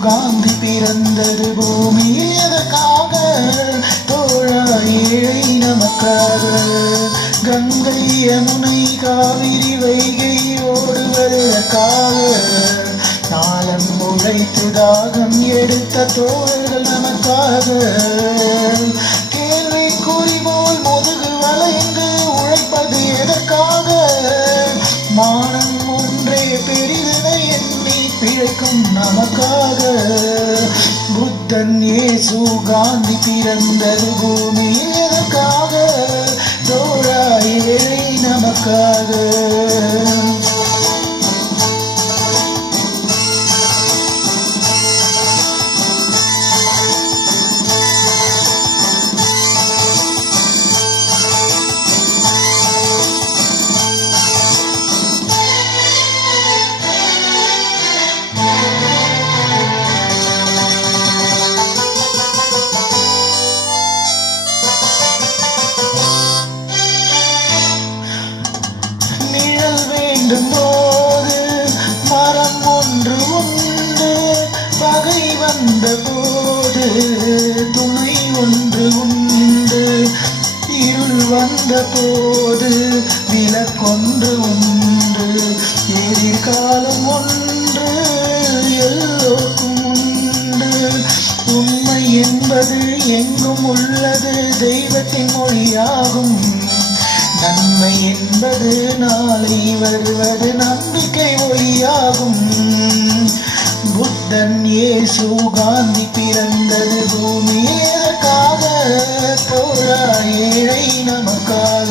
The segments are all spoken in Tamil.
காந்தி பிறந்தது பூமியில் எதற்காக? தோழா ஏழை நமக்காக. கங்கை யமுனை காவிரி வைகை ஓடுவதற்காக. நாளம் உழைத்து தாகம் எடுத்த தோழர்கள் நமக்காக. கேள்விக்குறி போல் முதுகு வளைந்து உழைப்பது எதற்காக? மானம் ஒன்றே பெரிதனை எண்ணி பிழைக்கும் நமக்காக. புத்தன் இயேசு காந்தி பிறந்தது பூமியில் எதற்காக? தோழா ஏழை நமக்காக. போது மரம் ஒன்று உண்டு. பகை வந்த போது துணை ஒன்று உண்டு. இருள் வந்த போது விளக்கொன்று உண்டு. எதிர்காலம் ஒன்று எல்லோருக்கும் உண்டு. உண்மை என்பது எங்கும் உள்ளது, தெய்வத்தின் மொழியாகும். நன்மை என்பது நாளை வருவது, நம்பிக்கை ஒளியாகும். புத்தன் இயேசு காந்தி பிறந்தது பூமியில் எதற்காக? தோழா ஏழை நமக்காக.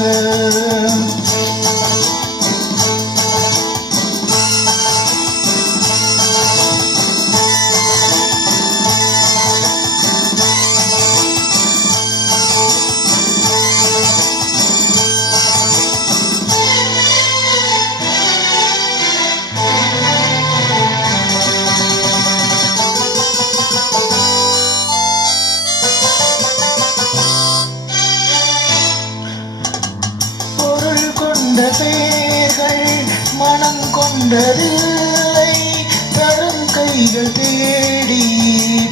பெயர்கள் மனம் கொண்டதில்லை. தரும் கைகள் தேடி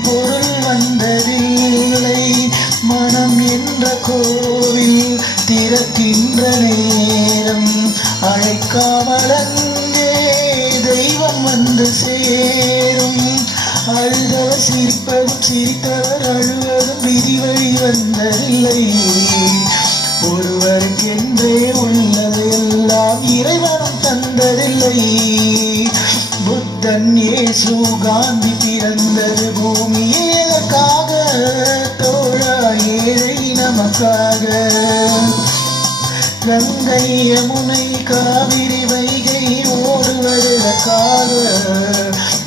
பொருள் வந்ததில்லை. மனம் என்ற கோவில் திறக்கின்ற நேரம் அழைக்காமல் அங்கே தெய்வம் வந்து சேரும். அழுதவர் சிரிப்பதும் சிரித்தவர் அழுவதும் விதி வழி வந்ததில்லை. ஒருவருக்கென்றே உள்ளது எல்லாம் இறைவனும் தந்ததில்லை. புத்தன் இயேசு காந்தி பிறந்தது பூமியில் எதற்காக? தோழா ஏழை நமக்காக. கங்கை யமுனை காவிரி வைகை ஓடுவதற்காக.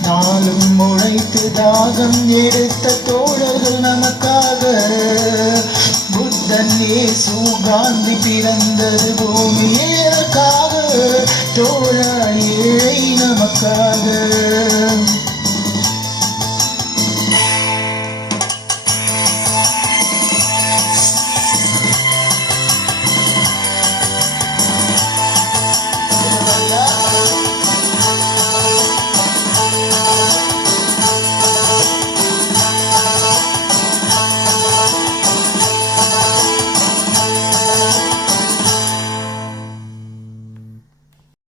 நாளும் உழைத்து தாகம் எடுத்த தோழர்கள் நமக்காக. புத்தன் இயேசு காந்தி பிறந்தது பூமியில் எதற்காக? தோழா ஏழை நமக்காக.